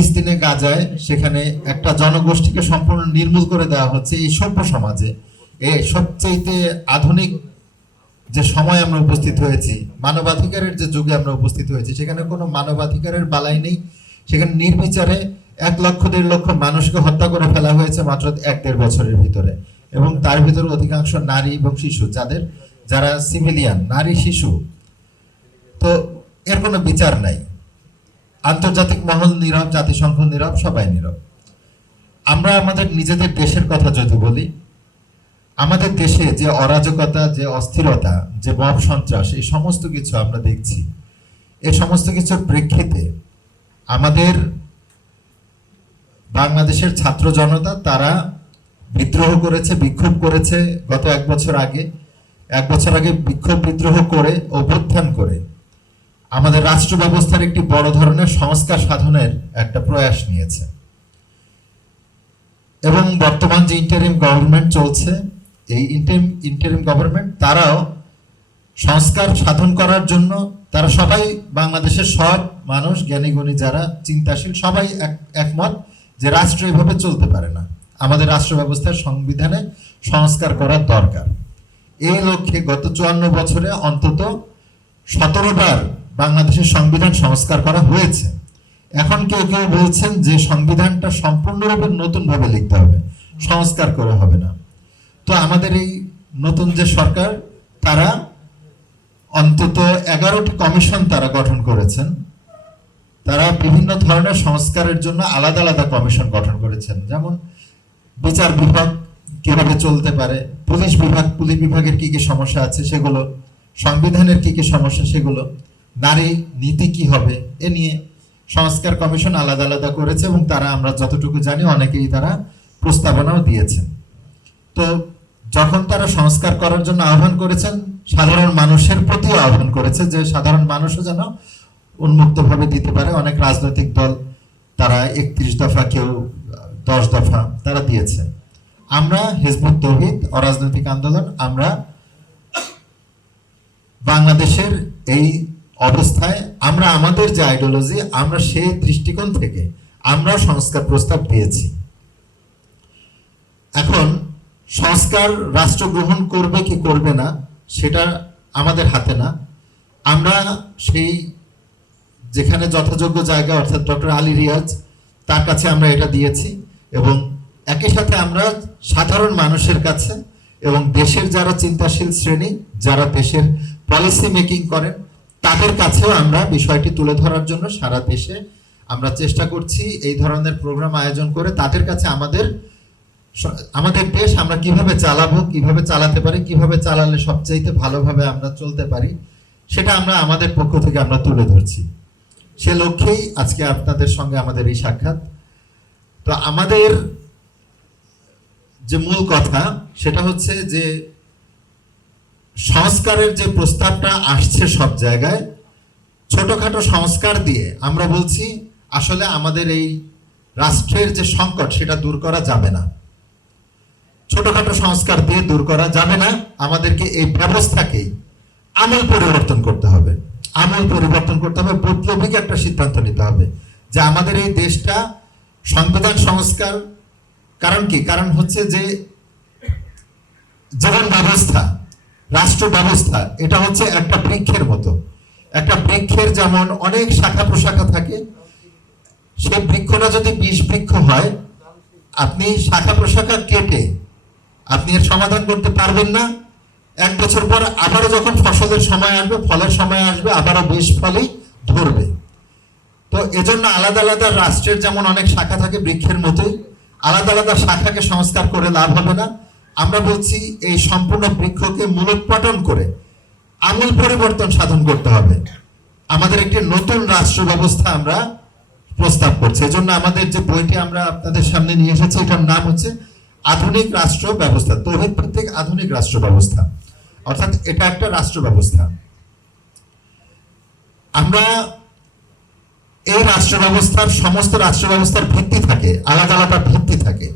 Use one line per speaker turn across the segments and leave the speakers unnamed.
ফিলিস্তিনে গাজায় সেখানে একটা জনগোষ্ঠীকে সম্পূর্ণ নির্মূল করে দেওয়া হচ্ছে এই সভ্য সমাজে। এ সবচেয়ে আধুনিক যে সময় আমরা উপস্থিত হয়েছি, মানবাধিকারের যে যুগে আমরা উপস্থিত হয়েছি, সেখানে কোনো মানবাধিকারের বালাই নেই। সেখানে নির্বিচারে এক লক্ষ, দেড় লক্ষ মানুষকে হত্যা করে ফেলা হয়েছে মাত্র এক দেড় বছরের ভিতরে। এবং তার ভিতরে অধিকাংশ নারী এবং শিশু, যাদের, যারা সিভিলিয়ান, নারী, শিশু। তো এর কোনো বিচার নাই। আন্তর্জাতিক মহল নীরব, জাতিসংঘ নীরব, সবাই নীরব। আমরা আমাদের নিজেদের দেশের কথা যদি বলি, আমাদের দেশে যে অরাজকতা, যে অস্থিরতা, যে মব সন্ত্রাস, এই সমস্ত কিছু আমরা দেখছি। এই সমস্ত কিছুর প্রেক্ষিতে আমাদের বাংলাদেশের ছাত্র জনতা, তারা বিদ্রোহ করেছে, বিক্ষোভ করেছে গত এক বছর আগে। এক বছর আগে বিক্ষোভ বিদ্রোহ করে অভ্যুত্থান করে আমাদের রাষ্ট্র ব্যবস্থার একটি বড় ধরনের সংস্কার সাধনের একটা প্রয়াস নিয়েছে। এবং বর্তমান যে ইন্টারিম গভর্নমেন্ট চলছে, এই ইন্টারিম ইন্টারিম গভর্নমেন্ট তারাও সংস্কার সাধন করার জন্য তারা সবাই বাংলাদেশের সব মানুষ, জ্ঞানীগুণী যারা, চিন্তাশীল, সবাই এক- একমত যে রাষ্ট্র এভাবে চলতে পারে না। আমাদের রাষ্ট্র ব্যবস্থার সংবিধানে সংস্কার করার দরকার। এই লক্ষ্যে গত চুয়ান্ন বছরে অন্তত সতেরো বার বাংলাদেশের সংবিধান সংস্কার করা হয়েছে। এখন কেউ কেউ বলছেন যে সংবিধানটা সম্পূর্ণরূপে নতুন ভাবে লিখতে হবে। সংস্কার করে হবে না। তো আমাদের এই নতুন যে সরকার, তারা অন্তত এগারোটি কমিশন তারা গঠন করেছেন। তারা বিভিন্ন ধরনের সংস্কারের জন্য আলাদা আলাদা কমিশন গঠন করেছেন। যেমন বিচার বিভাগ কীভাবে চলতে পারে, পুলিশ বিভাগ, পুলিশ বিভাগের কি কি সমস্যা আছে সেগুলো, সংবিধানের কি কি সমস্যা সেগুলো। নারী নীতি কি হবে এ নিয়ে সংস্কার কমিশন আলাদা আলাদা করেছে এবং তারা আমরা যতটুকু জানি অনেকেই তারা প্রস্তাবনাও দিয়েছেন। তো যখন তারা সংস্কার করার জন্য আহ্বান করেছেন, সাধারণ মানুষের প্রতিও আহ্বান করেছে যে সাধারণ মানুষও যেন উন্মুক্তভাবে দিতে পারে। অনেক রাজনৈতিক দল তারা একত্রিশ দফা, কেউ দশ দফা তারা দিয়েছে। আমরা হিজবুত তৌহিদ, অরাজনৈতিক আন্দোলন, আমরা বাংলাদেশের এই অবস্থায় আমরা আমাদের যে আইডিওলজি আমরা সেই দৃষ্টিকোণ থেকে আমরা সংস্কার প্রস্তাব দিয়েছি। এখন সংস্কার রাষ্ট্র গ্রহণ করবে কি করবে না, সেটা আমাদের হাতে না। আমরা সেই যেখানে যথাযোগ্য জায়গা, অর্থাৎ ডক্টর আলী রিয়াজ, তার কাছে আমরা এটা দিয়েছি এবং একই সাথে আমরা সাধারণ মানুষের কাছে এবং দেশের যারা চিন্তাশীল শ্রেণি, যারা দেশের পলিসি মেকিং করেন তাদের কাছেও আমরা বিষয়টি তুলে ধরার জন্য সারা দেশে আমরা চেষ্টা করছি এই ধরনের প্রোগ্রাম আয়োজন করে তাদের কাছে আমাদের আমাদের দেশ আমরা কীভাবে চালাবো, কীভাবে চালাতে পারি, কীভাবে চালালে সবচাইতে ভালোভাবে আমরা চলতে পারি, সেটা আমরা আমাদের পক্ষ থেকে আমরা তুলে ধরছি। সে লক্ষ্যেই আজকে আপনাদের সঙ্গে আমাদের এই সাক্ষাৎ। তো আমাদের যে মূল কথা, সেটা হচ্ছে যে সংস্কারের যে প্রস্তাবটা আসছে সব জায়গায়, ছোটখাটো সংস্কার দিয়ে আমরা বলছি, আসলে আমাদের এই রাষ্ট্রের যে সংকট, সেটা দূর করা যাবে না। ছোটখাটো সংস্কার দিয়ে দূর করা যাবে না। আমাদেরকে এই ব্যবস্থাকেই আমল পরিবর্তন করতে হবে। আমল পরিবর্তন করতে হবে বৈপ্লবিক একটা সিদ্ধান্ত নিতে হবে যে আমাদের এই দেশটা সংবিধান সংস্কার, কারণ কি? কারণ হচ্ছে যে জীবন ব্যবস্থা রাষ্ট্র ব্যবস্থা এটা হচ্ছে একটা বৃক্ষের মতো। একটা বৃক্ষের যেমন অনেক শাখা প্রশাখা থাকে সেই বৃক্ষটা যদি বিষ বৃক্ষ হয়, আপনি শাখা প্রশাখা কেটে আপনি এর সমাধান করতে পারবেন না। এক বছর পর আবারও যখন ফসলের সময় আসবে, ফলের সময় আসবে, আবারও বেশ ফলেই ধরবে। তো এজন্য আলাদা আলাদা রাষ্ট্রের যেমন অনেক শাখা থাকে বৃক্ষের মতোই, আলাদা আলাদা শাখাকে সংস্কার করে লাভ হবে না। আমরা বলছি এই সম্পূর্ণ বৃক্ষকে মূলোৎপাটন করে আমূল পরিবর্তন সাধন করতে হবে। আমাদের একটি নতুন রাষ্ট্র ব্যবস্থা আমরা প্রস্তাব করছি। এজন্য আমাদের যে বইটি আমরা আপনাদের সামনে নিয়ে এসেছি, এটার নাম হচ্ছে আধুনিক রাষ্ট্র ব্যবস্থা, তৌহিদ প্রত্যেক আধুনিক রাষ্ট্র ব্যবস্থা। অর্থাৎ এটা একটা রাষ্ট্র ব্যবস্থা। আমরা এই রাষ্ট্র ব্যবস্থার, সমস্ত রাষ্ট্র ব্যবস্থার ভিত্তি থাকে, আলাদা আলাদা ভিত্তি থাকে।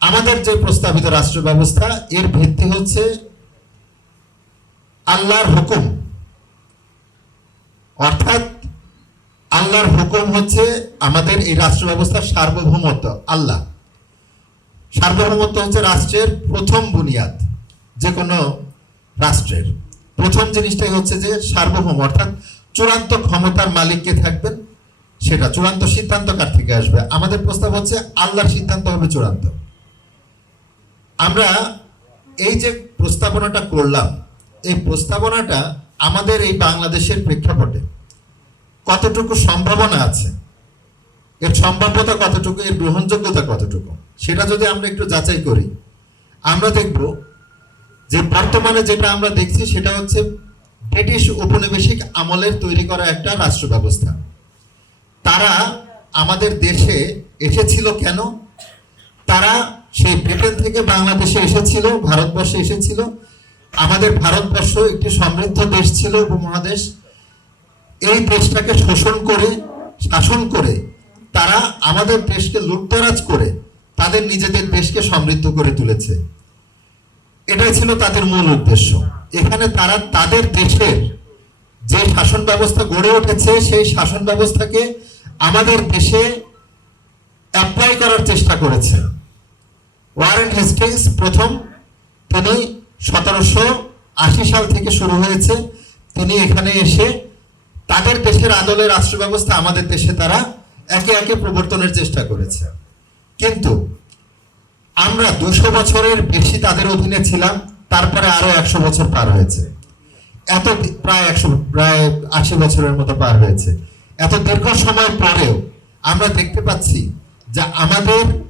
আমাদের যে প্রস্তাবিত রাষ্ট্র ব্যবস্থা এর ভিত্তি হচ্ছে আল্লাহর হুকুম। অর্থাৎ আল্লাহর হুকুম হচ্ছে আমাদের এই রাষ্ট্র ব্যবস্থার সার্বভৌমত্ব, আল্লাহ। সার্বভৌমত্ব হচ্ছে রাষ্ট্রের প্রথম বুনিয়াদ যে কোনো রাষ্ট্রের। প্রথম জিনিসটাই হচ্ছে যে সার্বভৌম, অর্থাৎ চূড়ান্ত ক্ষমতার মালিক কে থাকবেন সেটা, চূড়ান্ত সিদ্ধান্ত কার থেকে আসবে? আমাদের প্রস্তাব হচ্ছে আল্লাহর সিদ্ধান্ত হবে চূড়ান্ত। আমরা এই যে প্রস্তাবনাটা করলাম, এই প্রস্তাবনাটা আমাদের এই বাংলাদেশের প্রেক্ষাপটে কতটুকু সম্ভাবনা আছে? এর সম্ভাব্যতা কতটুকু? এর গ্রহণযোগ্যতা কতটুকু? সেটা যদি আমরা একটু যাচাই করি, আমরা দেখব যে বর্তমানে যেটা আমরা দেখছি সেটা হচ্ছে ব্রিটিশ উপনিবেশিক আমলের তৈরি করা একটা রাষ্ট্র ব্যবস্থা তারা আমাদের দেশে এসেছিল কেন? তারা সেই ব্রিটেন থেকে বাংলাদেশে এসেছিল, ভারতবর্ষে এসেছিল। আমাদের ভারতবর্ষ একটি সমৃদ্ধ দেশ ছিল, উপমহাদেশ। এই দেশটাকে শোষণ করে, শাসন করে, তারা আমাদের দেশকে লুটতরাজ করে, তাদের নিজেদের দেশকে সমৃদ্ধ করে তুলেছে। এটাই ছিল তাদের মূল উদ্দেশ্য। এখানে তারা তাদের দেশের যে শাসন ব্যবস্থা গড়ে উঠেছে, সেই শাসন ব্যবস্থাকে আমাদের দেশে অ্যাপ্লাই করার চেষ্টা করেছে। ওয়ারেন হেস্টিংস প্রথম। তিনি সতেরোশো আশি সাল থেকে শুরু হয়েছে। তিনি এখানে এসে তাদের দেশের আদলে রাষ্ট্র ব্যবস্থা আমাদের দেশে তারা একে একে প্রবর্তনের চেষ্টা করেছে। কিন্তু আমরা দুশো বছরের বেশি তাদের অধীনে ছিলাম, তারপরে আরও একশো বছর পার হয়েছে। এত প্রায় একশো, প্রায় আশি বছরের মতো পার হয়েছে। এত দীর্ঘ সময় পরেও আমরা দেখতে পাচ্ছি যে আমাদের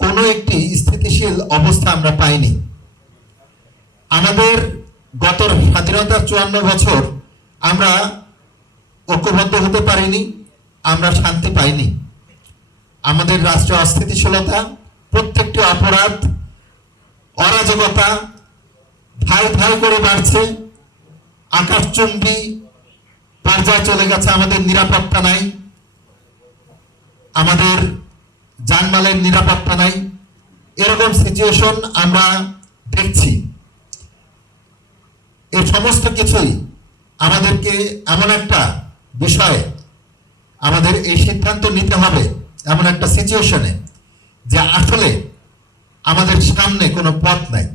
কোনো একটি স্থিতিশীল অবস্থা আমরা পাইনি। আমাদের গত স্বাধীনতার চুয়ান্ন বছর আমরা ঐক্যবদ্ধ হতে পারিনি, আমরা শান্তি পাইনি। আমাদের রাষ্ট্রে অস্থিতিশীলতা, প্রত্যেকটি অপরাধ, অরাজকতা ধাই ধাই করে বাড়ছে, আকাশচুম্বী পর্যায়ে চলে গেছে আমাদের নিরাপত্তা নাই। আমাদের জানমালের নিরাপত্তা নাই। এরকম সিচুয়েশন আমরা দেখছি। এই সমস্ত কিছুই আমাদেরকে এমন একটা বিষয়ে আমাদের এই সিদ্ধান্ত নিতে হবে এমন একটা সিচুয়েশনে যে আসলে আমাদের সামনে কোনো পথ নাই।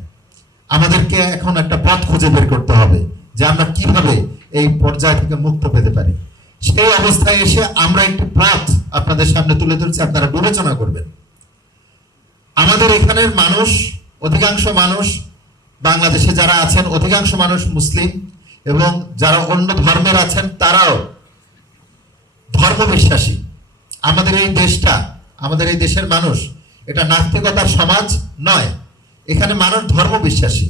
আমাদেরকে এখন একটা পথ খুঁজে বের করতে হবে যে আমরা কীভাবে এই পর্যায় থেকে মুক্ত পেতে পারি। সেই অবস্থায় এসে আমরা একটি পথ আপনাদের সামনে তুলে ধরছি, আপনারা বিবেচনা করবেন। আমাদের এখানের মানুষ, অধিকাংশ মানুষ, বাংলাদেশে যারা আছেন, অধিকাংশ মানুষ মুসলিম এবং যারা অন্য ধর্মের আছেন, তারাও ধর্ম বিশ্বাসী আমাদের এই দেশটা, আমাদের এই দেশের মানুষ, এটা নাস্তিকতার সমাজ নয়, এখানে মানুষ ধর্ম বিশ্বাসী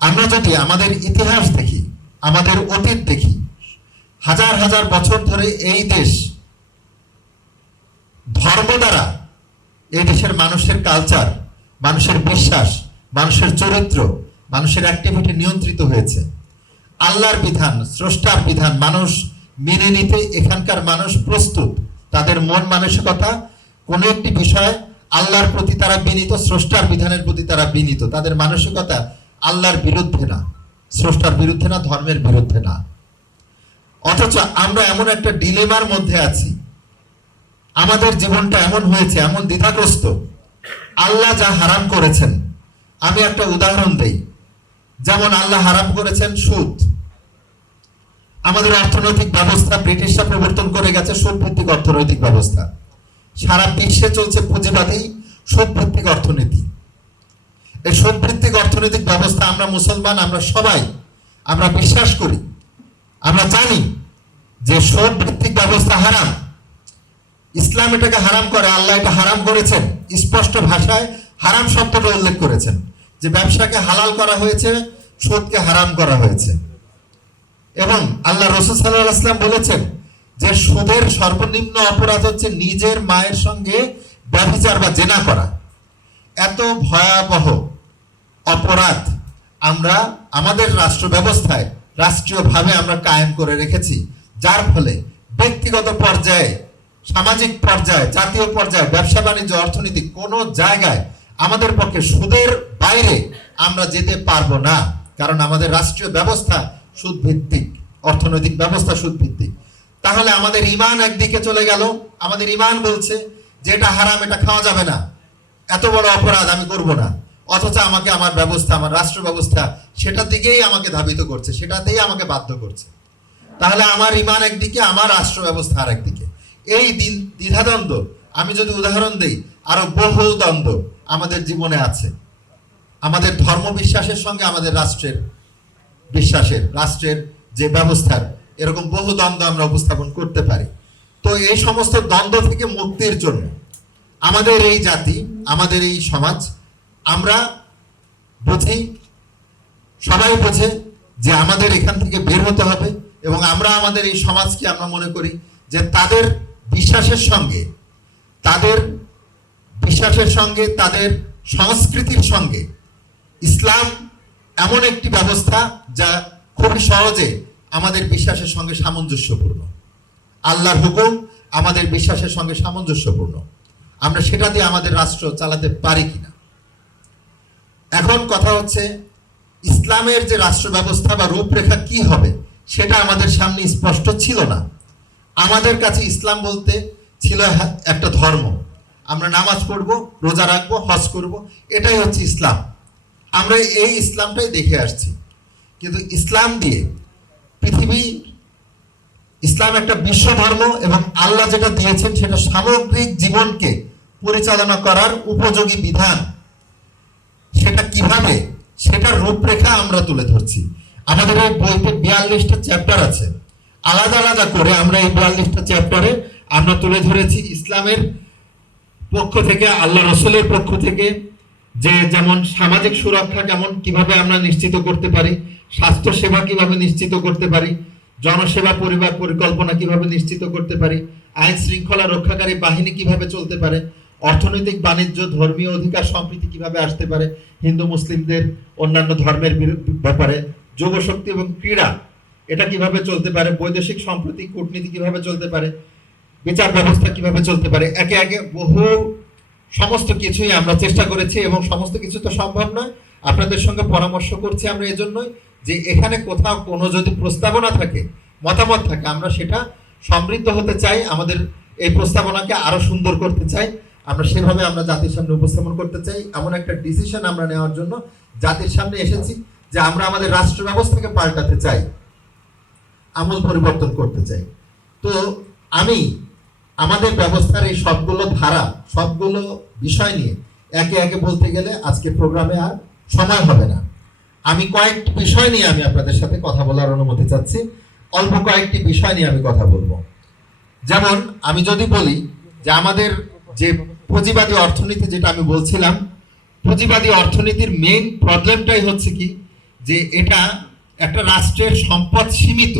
আমরা যদি আমাদের ইতিহাস দেখি, আমাদের অতীত দেখি হাজার হাজার বছর ধরে এই দেশ ধর্ম দ্বারা এই দেশের মানুষের কালচার মানুষের বিশ্বাস, মানুষের চরিত্র, মানুষের অ্যাক্টিভিটি নিয়ন্ত্রিত হয়েছে। আল্লাহর বিধান, স্রষ্টার বিধান, মানুষ মেনে নিতে এখানকার মানুষ প্রস্তুত। তাদের মন মানসিকতা কোনো একটি বিষয় আল্লাহর প্রতি তারা বিনীত, স্রষ্টার বিধানের প্রতি তারা বিনীত। তাদের মানসিকতা আল্লাহর বিরুদ্ধে না। স্রষ্টার বিরুদ্ধে না, ধর্মের বিরুদ্ধে না। অথচ আমরা এমন একটা ডিলেমার মধ্যে আছি। আমাদের জীবনটা এমন হয়েছে, এমন দ্বিধাগ্রস্ত। আল্লাহ যা হারাম করেছেন, আমি একটা উদাহরণ দেই। যেমন আল্লাহ হারাম করেছেন সুদ। আমাদের অর্থনৈতিক ব্যবস্থা ব্রিটিশরা প্রবর্তন করে গেছে সুদ ভিত্তিক অর্থনৈতিক ব্যবস্থা। সারা বিশ্বে চলছে পুঁজিবাদী সুদ ভিত্তিক অর্থনীতি। এই সুদ ভিত্তিক অর্থনৈতিক ব্যবস্থা আমরা মুসলমান, আমরা সবাই, আমরা বিশ্বাস করি। আমরা জানি যে সুদ ভিত্তিক ব্যবস্থা হারাম। ইসলাম এটাকে হারাম করে, আল্লাহ এটা হারাম করেছেন। স্পষ্ট ভাষায় হারাম শব্দটা উল্লেখ করেছেন। যে ব্যবসাকে হালাল করা হয়েছে সুদকে হারাম করা হয়েছে। এবং আল্লাহ রসুল সাল্লাহ আসলাম বলেছেন যে সুদের সর্বনিম্ন অপরাধ হচ্ছে নিজের মায়ের সঙ্গে ব্যভিচার বা জেনা করা। এত ভয়াবহ অপরাধ আমরা আমাদের রাষ্ট্র ব্যবস্থায় রাষ্ট্রীয়ভাবে আমরা কায়েম করে রেখেছি, যার ফলে ব্যক্তিগত পর্যায়ে, সামাজিক পর্যায়ে, জাতীয় পর্যায়ে, ব্যবসা বাণিজ্য, অর্থনীতি কোনো জায়গায় আমাদের পক্ষে সুদের বাইরে আমরা যেতে পারব না। কারণ আমাদের রাষ্ট্রীয় ব্যবস্থা সুদ ভিত্তিক অর্থনৈতিক ব্যবস্থা সুদ ভিত্তিক তাহলে আমাদের ইমান একদিকে চলে গেল। আমাদের ইমান বলছে যে এটা হারাম, এটা খাওয়া যাবে না। এত বড় অপরাধ আমি করব না। অথচ আমাকে আমার ব্যবস্থা, আমার রাষ্ট্র ব্যবস্থা সেটার দিকেই আমাকে ধাবিত করছে, সেটাতেই আমাকে বাধ্য করছে। তাহলে আমার ইমান একদিকে, আমার রাষ্ট্র ব্যবস্থা আর একদিকে এই দিন, দ্বিধাদ্বন্দ্ব, আমি যদি উদাহরণ দিই, আরও বহু দ্বন্দ্ব আমাদের জীবনে আছে। আমাদের ধর্ম বিশ্বাসের সঙ্গে আমাদের রাষ্ট্রের বিশ্বাসের, রাষ্ট্রের যে ব্যবস্থার, এরকম বহু দ্বন্দ্ব আমরা উপস্থাপন করতে পারি। তো এই সমস্ত দ্বন্দ্ব থেকে মুক্তির জন্য আমাদের এই জাতি, আমাদের এই সমাজ আমরা বুঝি, সবাই বোঝে যে আমাদের এখান থেকে বের হতে হবে এবং আমরা আমাদের এই সমাজকে আমরা মনে করি যে তাদের বিশ্বাসের সঙ্গে, তাদের বিশ্বাসের সঙ্গে, তাদের সংস্কৃতির সঙ্গে ইসলাম এমন একটি ব্যবস্থা যা খুবই সহজে আমাদের বিশ্বাসের সঙ্গে সামঞ্জস্যপূর্ণ। আল্লাহর হুকুম আমাদের বিশ্বাসের সঙ্গে সামঞ্জস্যপূর্ণ। আমরা সেটা দিয়ে আমাদের রাষ্ট্র চালাতে পারি কিনা। এখন কথা হচ্ছে, ইসলামের যে রাষ্ট্র ব্যবস্থা বা রূপরেখা কি হবে, সেটা আমাদের সামনে স্পষ্ট ছিল না। আমাদের কাছে ইসলাম বলতে ছিল একটা ধর্ম। আমরা নামাজ পড়ব, রোজা রাখব, হজ করব, এটাই হচ্ছে ইসলাম। আমরা এই ইসলামটাই দেখে আসছি। কিন্তু ইসলাম দিয়ে পৃথিবী, ইসলাম একটা বিশ্ব ধর্ম এবং আল্লাহ যেটা দিয়েছেন সেটা সামগ্রিক জীবনকে পরিচালনা করার উপযোগী বিধান। সেটা কীভাবে? সেটার রূপরেখা আমরা তুলে ধরছি। আমাদের এই বইতে বিয়াল্লিশটা চ্যাপ্টার আছে। আলাদা আলাদা করে আমরা এই বিয়াল্লিশটা চ্যাপ্টারে আমরা তুলে ধরেছি ইসলামের পক্ষ থেকে, আল্লাহ রসুলের পক্ষ থেকে, যে যেমন সামাজিক সুরক্ষা কেমন কীভাবে আমরা নিশ্চিত করতে পারি স্বাস্থ্য সেবা কীভাবে নিশ্চিত করতে পারি, জনসেবা পরিবার পরিকল্পনা কীভাবে নিশ্চিত করতে পারি, আইন শৃঙ্খলা রক্ষাকারী বাহিনী কীভাবে চলতে পারে অর্থনৈতিক, বাণিজ্য, ধর্মীয় অধিকার সম্প্রীতি কীভাবে আসতে পারে, হিন্দু, মুসলিমদের অন্যান্য ধর্মের ব্যাপারে যোগশক্তি এবং ক্রীড়া, এটা কীভাবে চলতে পারে, বৈদেশিক সম্প্রতি, কূটনীতি কীভাবে চলতে পারে, বিচার ব্যবস্থা কীভাবে চলতে পারে, একে একে বহু সমস্ত কিছুই আমরা চেষ্টা করেছি এবং সমস্ত কিছু তো সম্ভব নয়। আপনাদের সঙ্গে পরামর্শ করছি আমরা এজন্যই যে এখানে কোথাও কোনো যদি প্রস্তাবনা থাকে, মতামত থাকে, আমরা সেটা সমৃদ্ধ হতে চাই, আমাদের এই প্রস্তাবনাকে আরও সুন্দর করতে চাই। আমরা সেভাবে আমরা জাতির সামনে উপস্থাপন করতে চাই। এমন একটা ডিসিশন আমরা নেওয়ার জন্য জাতির সামনে এসেছি যে আমরা আমাদের রাষ্ট্র ব্যবস্থাকে পাল্টাতে চাই, আমূল পরিবর্তন করতে চাই। তো আমি আমাদের ব্যবস্থার এই সবগুলো ধারা, সবগুলো বিষয় নিয়ে একে একে বলতে গেলে আজকে প্রোগ্রামে আর সময় হবে না। আমি কয়েকটি বিষয় নিয়ে আমি আপনাদের সাথে কথা বলার অনুমতি চাচ্ছি। অল্প কয়েকটি বিষয় নিয়ে আমি কথা বলব। যেমন আমি যদি বলি যে আমাদের যে পুঁজিবাদী অর্থনীতি যেটা আমি বলছিলাম পুঁজিবাদী অর্থনীতির মেইন প্রবলেমটাই হচ্ছে কি? যে এটা একটা রাষ্ট্রের সম্পদ সীমিত।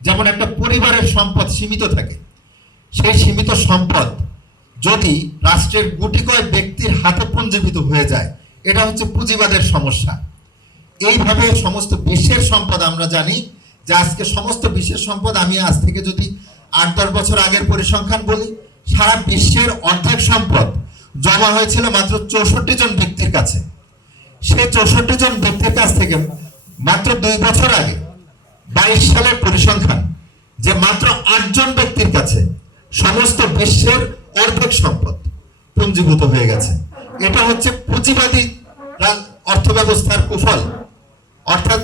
যেমন একটা পরিবারের সম্পদ সীমিত থাকে। সেই সীমিত সম্পদ যদি রাষ্ট্রের গুটি কয়েক ব্যক্তির হাতে পুঞ্জীবিত হয়ে যায়, এটা হচ্ছে পুঁজিবাদের সমস্যা। এইভাবে সমস্ত বিশ্বের সম্পদ আমরা জানি যে আজকে সমস্ত বিশ্বের সম্পদ আমি আজ থেকে যদি আট দশ বছর আগের পরিসংখ্যান বলি সারা বিশ্বের অর্ধেক সম্পদ জমা হয়েছিল মাত্র চৌষট্টি জন ব্যক্তির কাছে। সেই চৌষট্টি জন ব্যক্তির কাছ থেকে মাত্র দুই বছর আগে বাইশ সালের পরিসংখ্যান যে মাত্র আটজন ব্যক্তির কাছে সমস্ত বিশ্বের অর্ধেক সম্পদ পুঞ্জীভূত হয়ে গেছে। এটা হচ্ছে পুঁজিবাদী অর্থ ব্যবস্থার কুফল। অর্থাৎ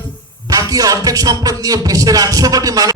বাকি অর্ধেক সম্পদ নিয়ে বিশ্বের আটশো কোটি মানুষ